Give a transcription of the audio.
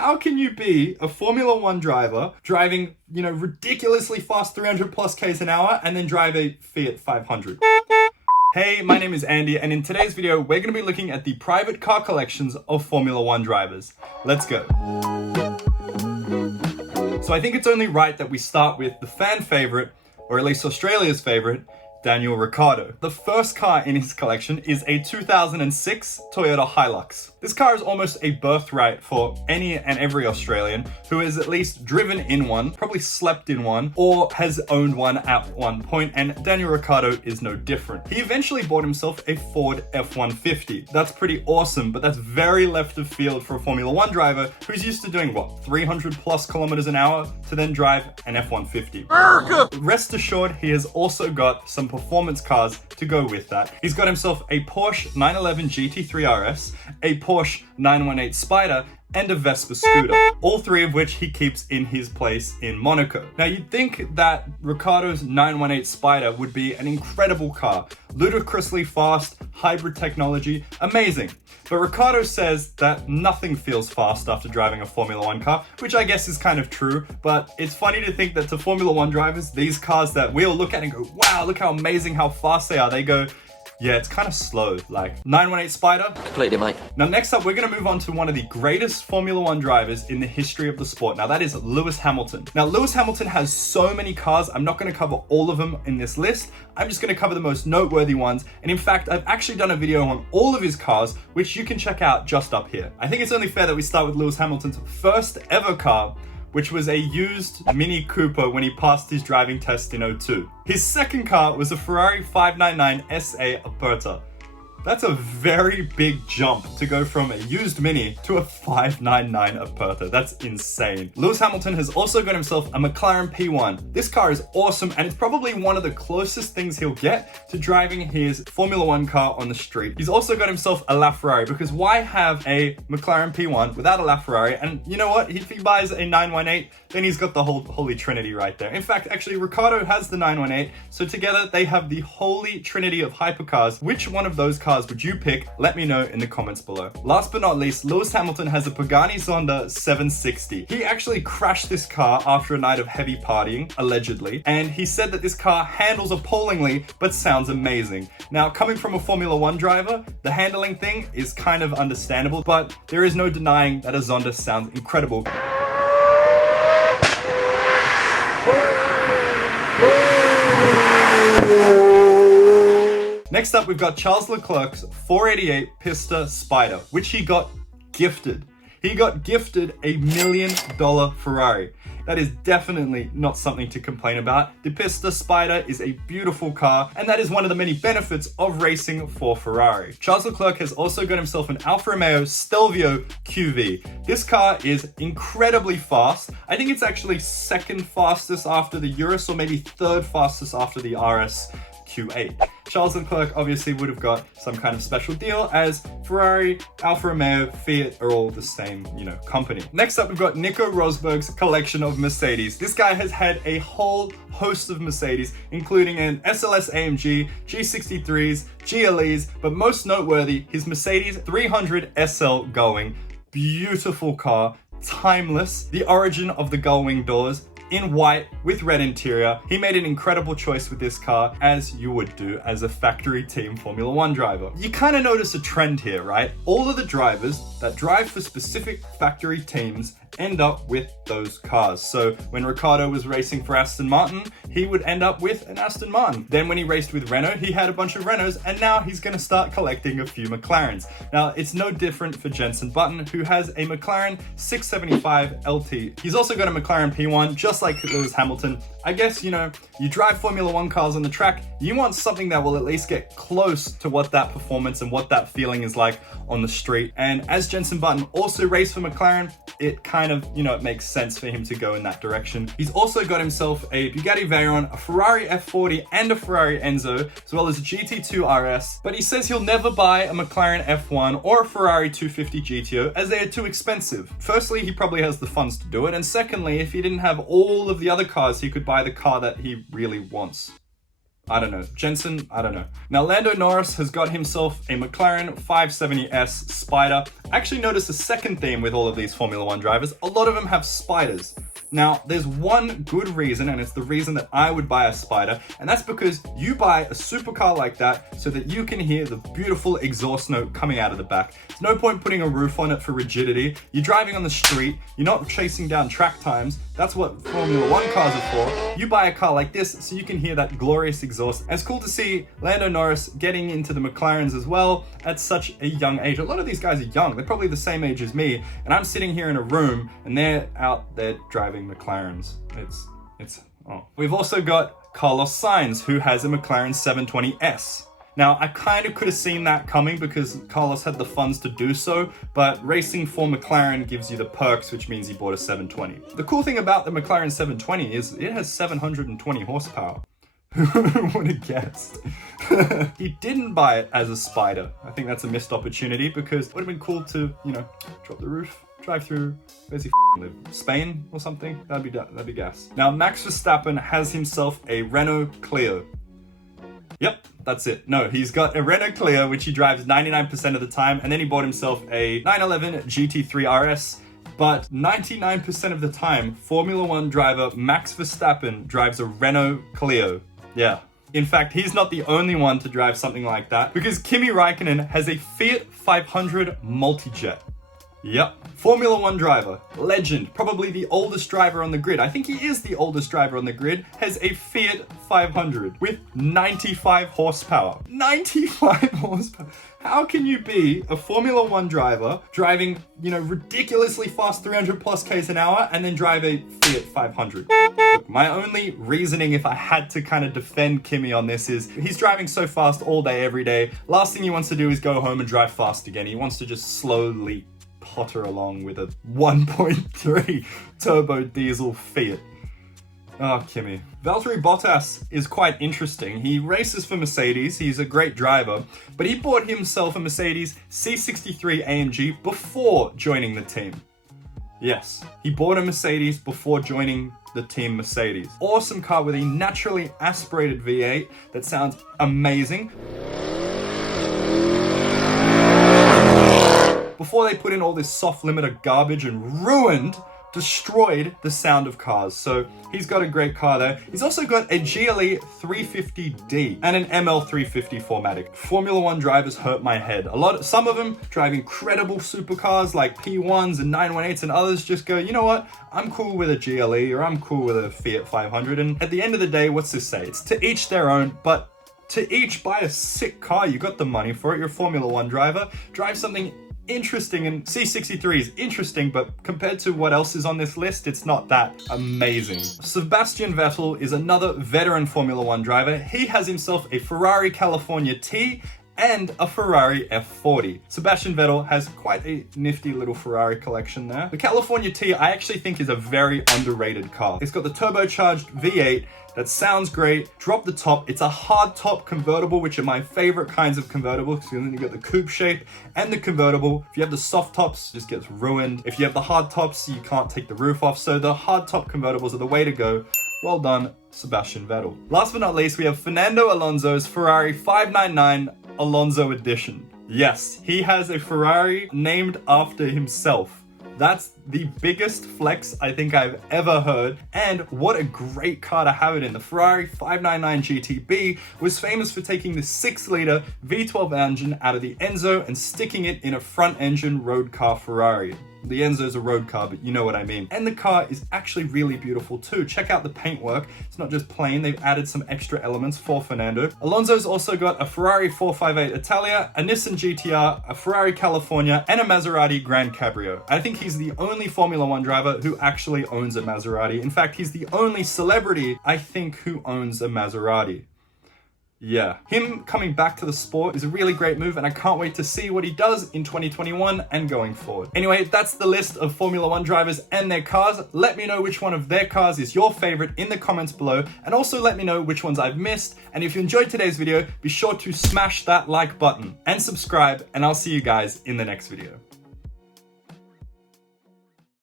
How can you be a Formula One driver driving, ridiculously fast 300 plus Ks an hour and then drive a Fiat 500? Hey, my name is Andy, and in today's video, we're going to be looking at the private car collections of Formula One drivers. Let's go. So I think it's only right that we start with the fan favorite, or at least Australia's favorite, Daniel Ricciardo. The first car in his collection is a 2006 Toyota Hilux. This car is almost a birthright for any and every Australian who has at least driven in one, probably slept in one, or has owned one at one point, and Daniel Ricciardo is no different. He eventually bought himself a Ford F-150. That's pretty awesome, but that's very left of field for a Formula One driver who's used to doing, 300 plus kilometers an hour to then drive an F-150. America! Rest assured, he has also got some performance cars to go with that. He's got himself a Porsche 911 GT3 RS, a Porsche 918 Spider, and a Vespa scooter, all three of which he keeps in his place in Monaco. Now you'd think that Ricciardo's 918 Spider would be an incredible car, ludicrously fast, hybrid technology, amazing. But Ricciardo says that nothing feels fast after driving a Formula One car, which I guess is kind of true, but it's funny to think that to Formula One drivers, these cars that we'll look at and go, wow, look how amazing, how fast they are, they go, yeah, it's kind of slow, like 918 Spider. Completely, mate. Now, next up, we're going to move on to one of the greatest Formula One drivers in the history of the sport. Now, that is Lewis Hamilton. Now, Lewis Hamilton has so many cars. I'm not going to cover all of them in this list. I'm just going to cover the most noteworthy ones. And in fact, I've actually done a video on all of his cars, which you can check out just up here. I think it's only fair that we start with Lewis Hamilton's first ever car, which was a used Mini Cooper when he passed his driving test in 2002. His second car was a Ferrari 599 SA Aperta. That's a very big jump to go from a used Mini to a 599 Aperta. That's insane. Lewis Hamilton has also got himself a McLaren P1. This car is awesome, and it's probably one of the closest things he'll get to driving his Formula One car on the street. He's also got himself a LaFerrari, because why have a McLaren P1 without a LaFerrari? And you know what? If he buys a 918, then he's got the whole holy trinity right there. In fact, actually, Ricciardo has the 918, so together they have the holy trinity of hypercars. Which one of those cars would you pick? Let me know in the comments below. Last but not least, Lewis Hamilton has a Pagani Zonda 760. He actually crashed this car after a night of heavy partying, allegedly, and he said that this car handles appallingly, but sounds amazing. Now, coming from a Formula One driver, the handling thing is kind of understandable, but there is no denying that a Zonda sounds incredible. Next up, we've got Charles Leclerc's 488 Pista Spider, which he got gifted. He got gifted a $1 million Ferrari. That is definitely not something to complain about. The Pista Spider is a beautiful car, and that is one of the many benefits of racing for Ferrari. Charles Leclerc has also got himself an Alfa Romeo Stelvio QV. This car is incredibly fast. I think it's actually second fastest after the Urus, or maybe third fastest after the RS Q8. Charles Leclerc obviously would have got some kind of special deal, as Ferrari, Alfa Romeo, Fiat are all the same, company. Next up, we've got Nico Rosberg's collection of Mercedes. This guy has had a whole host of Mercedes, including an SLS AMG, G63s, GLEs, but most noteworthy, his Mercedes 300 SL Gullwing. Beautiful car, timeless, the origin of the gullwing doors, in white with red interior. He made an incredible choice with this car, as you would do as a factory team Formula One driver. You kind of notice a trend here, right? All of the drivers that drive for specific factory teams end up with those cars. So when Ricciardo was racing for Aston Martin, he would end up with an Aston Martin. Then when he raced with Renault, he had a bunch of Renaults, and now he's going to start collecting a few McLarens. Now, it's no different for Jenson Button, who has a McLaren 675 LT. He's also got a McLaren P1, just like Lewis Hamilton. I guess, you drive Formula One cars on the track, you want something that will at least get close to what that performance and what that feeling is like on the street. And as Jenson Button also raced for McLaren, it kind of, it makes sense for him to go in that direction. He's also got himself a Bugatti Veyron, a Ferrari F40, and a Ferrari Enzo, as well as a GT2 RS. But he says he'll never buy a McLaren F1 or a Ferrari 250 GTO, as they are too expensive. Firstly, he probably has the funds to do it, and secondly, if he didn't have all of the other cars, he could buy the car that he really wants. I don't know. Jenson, I don't know. Now, Lando Norris has got himself a McLaren 570S Spider. I actually noticed a second theme with all of these Formula One drivers. A lot of them have spiders. Now, there's one good reason, and it's the reason that I would buy a Spider, and that's because you buy a supercar like that so that you can hear the beautiful exhaust note coming out of the back. There's no point putting a roof on it for rigidity. You're driving on the street, you're not chasing down track times. That's what Formula One cars are for. You buy a car like this so you can hear that glorious exhaust. And it's cool to see Lando Norris getting into the McLarens as well at such a young age. A lot of these guys are young. They're probably the same age as me, and I'm sitting here in a room and they're out there driving McLarens. Oh. We've also got Carlos Sainz, who has a McLaren 720S. Now, I kind of could have seen that coming because Carlos had the funds to do so, but racing for McLaren gives you the perks, which means he bought a 720. The cool thing about the McLaren 720 is it has 720 horsepower. Who would have guessed? He didn't buy it as a Spider. I think that's a missed opportunity because it would have been cool to, you know, drop the roof, drive through. Where's he live? Spain or something? That'd be gas. Now, Max Verstappen has himself a Renault Clio. Yep, that's it. No, he's got a Renault Clio, which he drives 99% of the time, and then he bought himself a 911 GT3 RS. But 99% of the time, Formula One driver Max Verstappen drives a Renault Clio. Yeah. In fact, he's not the only one to drive something like that, because Kimi Räikkönen has a Fiat 500 Multijet. Yep. Formula One driver, legend, probably the oldest driver on the grid. I think he is the oldest driver on the grid, has a Fiat 500 with 95 horsepower. 95 horsepower. How can you be a Formula One driver driving, you know, ridiculously fast 300 plus Ks an hour and then drive a Fiat 500? Look, my only reasoning if I had to kind of defend Kimi on this is he's driving so fast all day, every day. Last thing he wants to do is go home and drive fast again. He wants to just slowly potter along with a 1.3 turbo diesel Fiat. Oh, Kimi. Valtteri Bottas is quite interesting. He races for Mercedes, he's a great driver, but he bought himself a Mercedes C63 AMG before joining the team. Yes, he bought a Mercedes before joining the team Mercedes. Awesome car with a naturally aspirated V8 that sounds amazing. Before they put in all this soft limiter garbage and destroyed the sound of cars. So he's got a great car there. He's also got a GLE 350D and an ML 350 4MATIC. Formula One drivers hurt my head. Some of them drive incredible supercars like P1s and 918s, and others just go, you know what? I'm cool with a GLE or I'm cool with a Fiat 500. And at the end of the day, what's this say? It's to each their own, but to each buy a sick car. You got the money for it. You're a Formula One driver. Drive something interesting, and C63 is interesting, but compared to what else is on this list, it's not that amazing. Sebastian Vettel is another veteran Formula One driver. He has himself a Ferrari California T and a Ferrari F40. Sebastian Vettel has quite a nifty little Ferrari collection there. The California T I actually think is a very underrated car. It's got the turbocharged V8 that sounds great. Drop the top. It's a hard top convertible, which are my favorite kinds of convertibles, because then you got the coupe shape and the convertible. If you have the soft tops, it just gets ruined. If you have the hard tops, you can't take the roof off. So the hard top convertibles are the way to go. Well done, Sebastian Vettel. Last but not least, we have Fernando Alonso's Ferrari 599 Alonso Edition. Yes, he has a Ferrari named after himself. That's the biggest flex I think I've ever heard, and what a great car to have it in. The Ferrari 599 GTB was famous for taking the 6-liter V12 engine out of the Enzo and sticking it in a front-engine road car Ferrari. The Enzo's a road car, but you know what I mean. And the car is actually really beautiful too. Check out the paintwork. It's not just plain, they've added some extra elements for Fernando. Alonso's also got a Ferrari 458 Italia, a Nissan GTR, a Ferrari California, and a Maserati Grand Cabrio. I think he's the only Formula One driver who actually owns a Maserati. In fact, he's the only celebrity, I think, who owns a Maserati. Yeah, him coming back to the sport is a really great move, and I can't wait to see what he does in 2021 and going forward. Anyway, that's the list of Formula One drivers and their cars. Let me know which one of their cars is your favorite in the comments below, and also let me know which ones I've missed. And if you enjoyed today's video, be sure to smash that like button and subscribe, and I'll see you guys in the next video.